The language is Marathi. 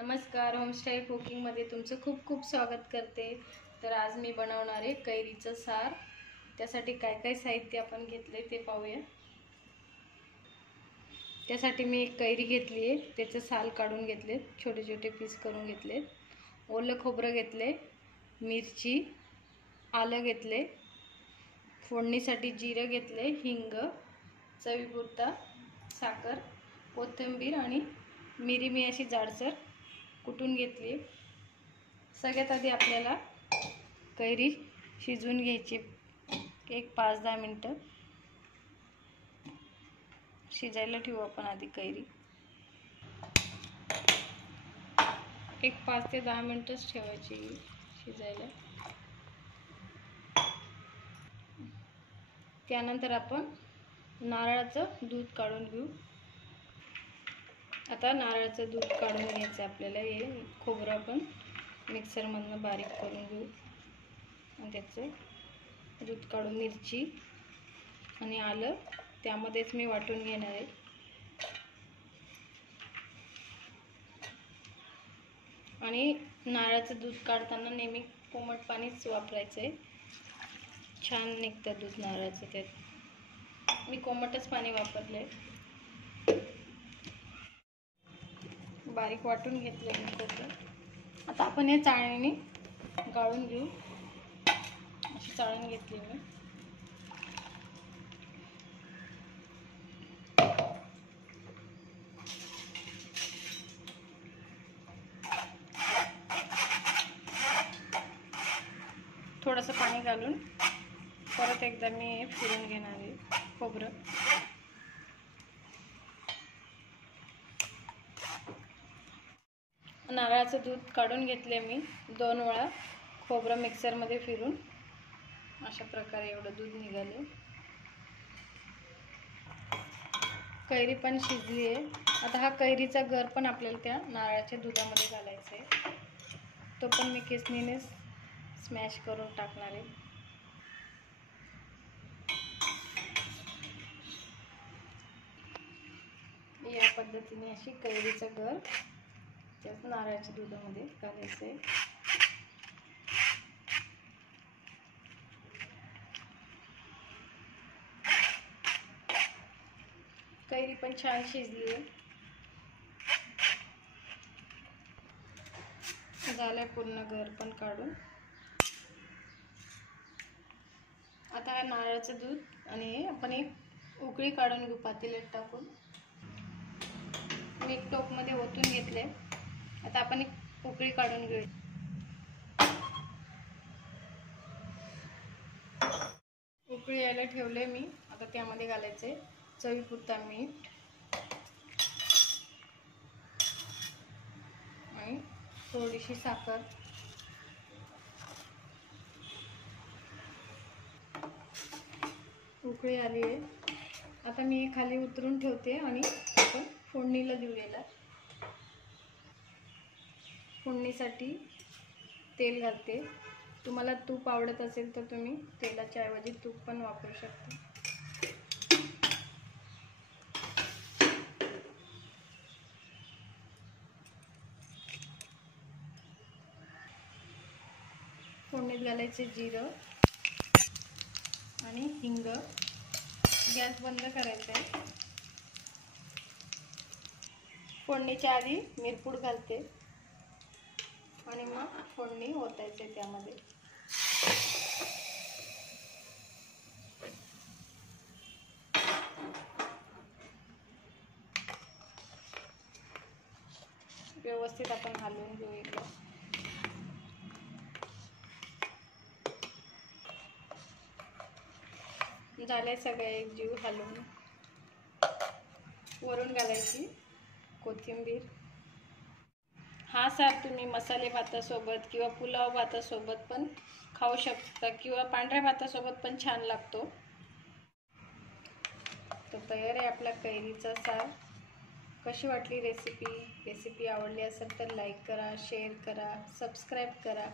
नमस्कार, होमस्टाईल कुकिंगमध्ये तुमचं खूप खूप स्वागत करते। तर आज मी बनवणार आहे कैरीचं सार। त्यासाठी काय काय साहित्य आपण घेतले ते पाहूया। त्यासाठी मी एक कैरी घेतली आहे, त्याचं साल काढून घेतले, छोटे छोटे पीस करून घेतले। ओलं खोबरं घेतले, मिरची, आलं घेतले, फोडणीसाठी जिरं घेतले, हिंग, चवीपुरता साखर, कोथिंबीर आणि मिरी मी अशी जाडसर कुटून घेतली। सगळ्यात आधी आपल्याला कैरी शिजवून घ्यायची। एक 5-10 मिनिटं शिजायला ठेवू आपण आधी कैरी। एक 5 ते 10 मिनिटच ठेवायची शिजायला। त्यानंतर आपण नारळाचं दूध काढून घेऊ। आता नारळाचं दूध काढून घ्यायचं आपल्याला। हे खोबरं आपण मिक्सरमधून बारीक करून घेऊ आणि त्याचं दूध काढून मिरची आणि आलं त्यामध्येच मी वाटून घेणार आहे। आणि नारळाचं दूध काढताना नेहमी कोमट पाणीच वापरायचं आहे, छान निघतं दूध नारळाचं। त्यात मी कोमटच पाणी वापरलंय। बारीक वाटून घेतले मी खोबरं। आता आपण हे चाळणीने गाळून घेऊ। अशी चाळून घेतली मी। थोडंसं पाणी घालून परत एकदा मी हे फिरून घेणार आहे खोबरं। नारळाचं दूध काढून घेतले मी 2 वेळा। खोबरं मिक्सरमध्ये फिरून अशा प्रकारे एवढं दूध निघाले। कैरी पण शिजली आहे। आता हा कैरीचा गर पण आपल्याला त्या नारळाच्या दुधामध्ये घालायचा आहे। तो पण मी किसणीने स्मॅश करून टाकणार आहे। या पद्धतीने अशी कैरीचा गर त्या नारळाच्या दुधामध्ये घालायचं आहे। कैरी पण छान शिजली आहे, झालंय पूर्ण गर पण काढून। आता हा नारळाचं दूध आणि आपण एक उकळी काढून घेऊ पातेल्यात टाकून। मी एक टोपमध्ये ओतून घेतले। आता आपण एक उकळी काढून घेऊ। उकळी यायला ठेवले मी। आता त्यामध्ये घालायचे चवीपुरता मीठ आणि थोडीशी साखर। उकळी आली आहे। आता मी खाली उतरून ठेवते आणि आपण फोडणीला देऊ याला। फोडणीसाठी तेल घालते। तुम्हाला तूप आवडत असेल तर तुम्ही तेलाच्या ऐवजी तूप पण वापरू शकता। फोडणीत घालायचे जिरं आणि हिंग। गॅस बंद करायचा आहे। फोडणीच्या आधी मिरपूड घालते आणि मग फोडणी ओतायचे त्यामध्ये। व्यवस्थित आपण हलवून घेऊ एकदा। झाले सगळे एकजीव हलवून। वरून घालायची कोथिंबीर। हा सार तुम्ही मसाले भातासोबत किंवा पुलाव भातासोबत पण खाऊ शकता किंवा पांढऱ्या भातासोबत पण छान लागतो। तो तयार आहे आपला कैरीचा सार। कशी वाटली रेसिपी आवडली असेल तर लाईक करा, शेअर करा, सबस्क्राईब करा।